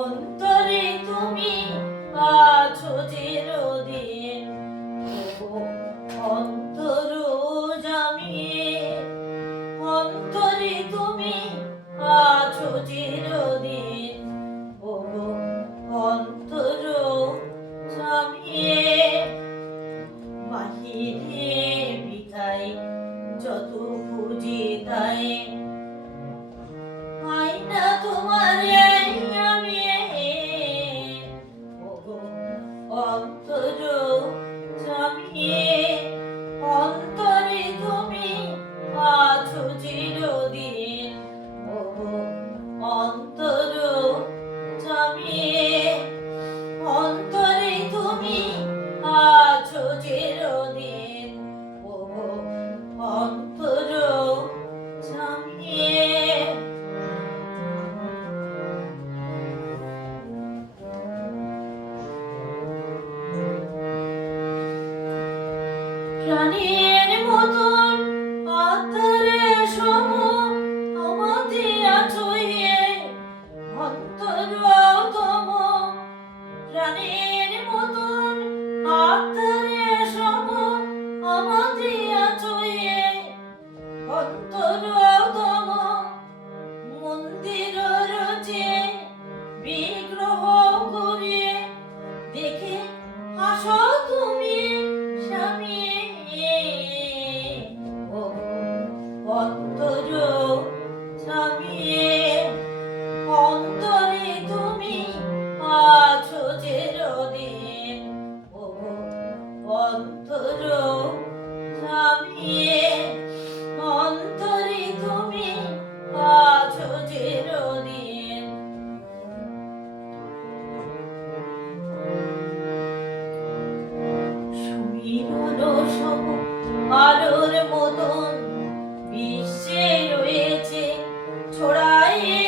অন্তরে তুমি আছো চিরদিন, অন্তর জামিয়ে। অন্তরে তুমি আছো চিরদিন, অন্তর জামিয়ে। বাহিরে বিথাই যত খুঁজি তাই, আয়না তোমারে আমি অন্তর জামিয়ে। অন্তরে তুমি আছো চিরদিন, অন্তর জামিয়ে। অন্তরে তুমি আছো চিরদিন, অন্তর জামিয়ে। প্রাণের মতন আত্মারে সম আমাতে আছো অন্তরতম। প্রাণের মতন আত্মারে সম আমাতে আছো অন্তরতম। মন্দির রচে বিগ্রহ করিয়ে দেখে হাসো তুমি স্বামী, অন্তর জামিয়ে। অন্তরে তুমি আছো চিরদিন, অন্তর জামিয়ে। অন্তরে তুমি আছো চিরদিন। সুমিরন সম আলোর মতন বিশ্বে রয়েছে ছড়ায়ে,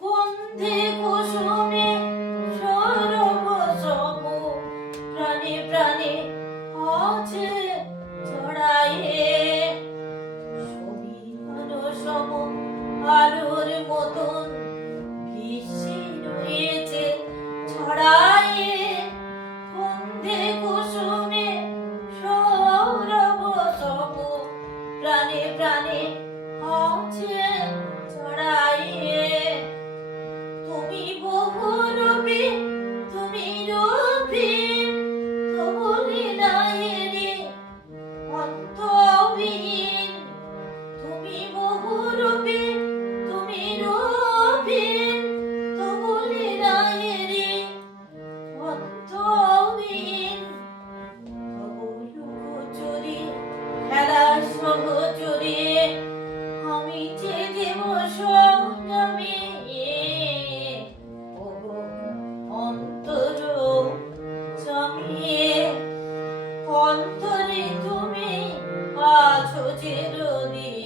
গন্ধে কুসুমে সৌরভ সম প্রাণে প্রাণে আছে ছড়ায়ে। সুমিরন সম আলোর মতন বিশ্বে রয়েছে ছড়ায়ে, গন্ধে কুসুমে সৌরভ সম প্রাণে প্রাণে আছে ছড়াইয়ে। তুমি বহুরূপী, তুমি রূপহীন, তবু লীলায়েরি অন্তবিহীন। তুমি বহুরূপী, তুমি রূপহীন, তবু লীলায়েরি অন্তবিহীন। তবু লুকোচুরি খেলার সহচরে আমি যে দেব সংযমে, অন্তর জামিয়ে। অন্তরে তুমি আছো চিরদিন,